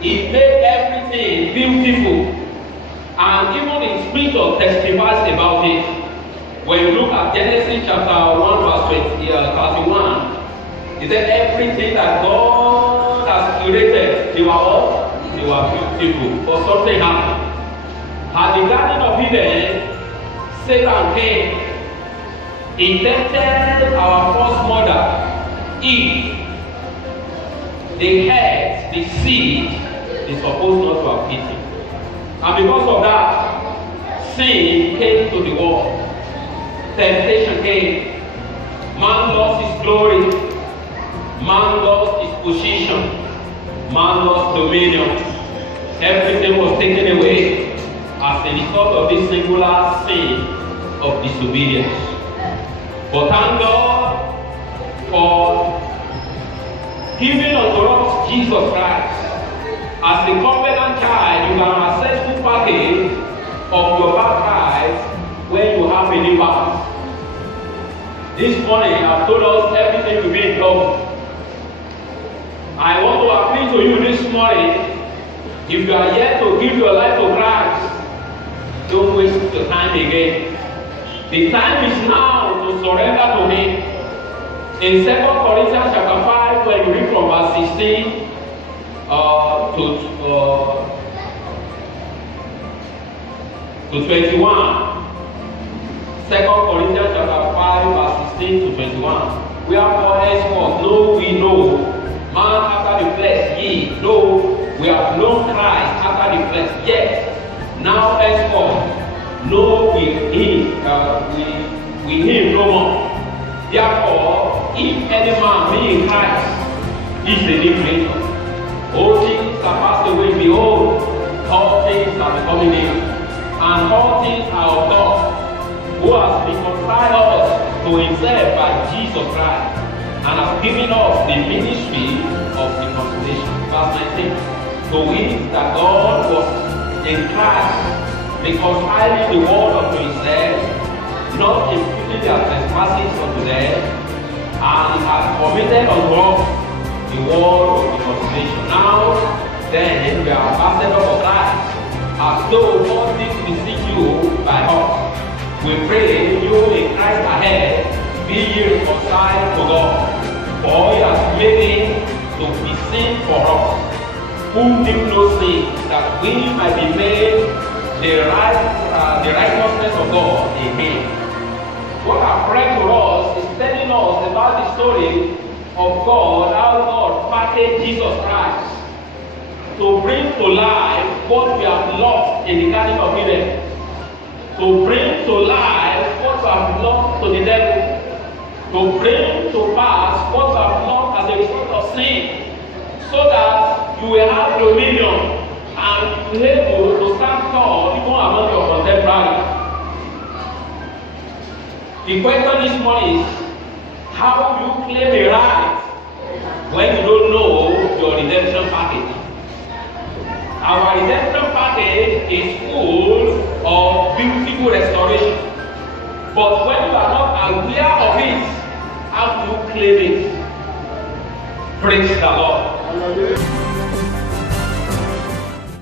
He made everything beautiful. And even the scripture testifies about it. When you look at Genesis chapter 1 verse 31, it said everything that God has created, they were all, they were beautiful. But something happened. At the Garden of Eden, Satan came. He tempted our first mother, Eve. They ate the seed they supposed not to have eaten. And because of that, sin came to the world. Temptation came. Man lost his glory. Man lost his position. Man lost dominion. Everything was taken away as a result of this singular sin of disobedience. But thank God for giving unto us Jesus Christ. As a covenant child, you can access full package of your birthright when you have a new birth. This morning, I've told us everything will be in trouble. I want to appeal to you this morning. If you are yet to give your life to Christ, don't waste your time again. The time is now to surrender to Him. In 2 Corinthians chapter 5, when you read from verse 16 to 21, 2 Corinthians chapter 5, verse 16 to 21. Wherefore henceforth know we no man after the flesh, ye know we have known Christ after the flesh, yet now henceforth know we him no more. Therefore, if any man be in Christ, he is a new creature. All things are passed away, behold, all things are becoming new, and all things are of God, who has reconciled us to Himself by Jesus Christ, and has given us the ministry of reconciliation. Verse 19. To wit, that God was in Christ, reconciling the world unto Himself, not imputing their trespasses unto them, and has committed unto us the word of reconciliation. Now then, we are ambassadors of Christ, as though all things beseech you by us. We pray you in Christ ahead, be ye reconciled to God, for He has made Him to be sin for us, who knew no sin, that we might be made the righteousness of God in Him. What I've read to us is telling us about the story of God, how God packaged Jesus Christ to bring to life what we have lost in the Garden of Eden, to bring to life what we have lost to the devil, to bring to pass what we have lost as a result of sin, so that you will have dominion and be able to stand tall even among your contemporaries. The question this morning is, how do you claim a right when you don't know your redemption package? Our redemption package is full of beautiful restoration. But when you are not aware of it, how do you claim it? Praise the Lord.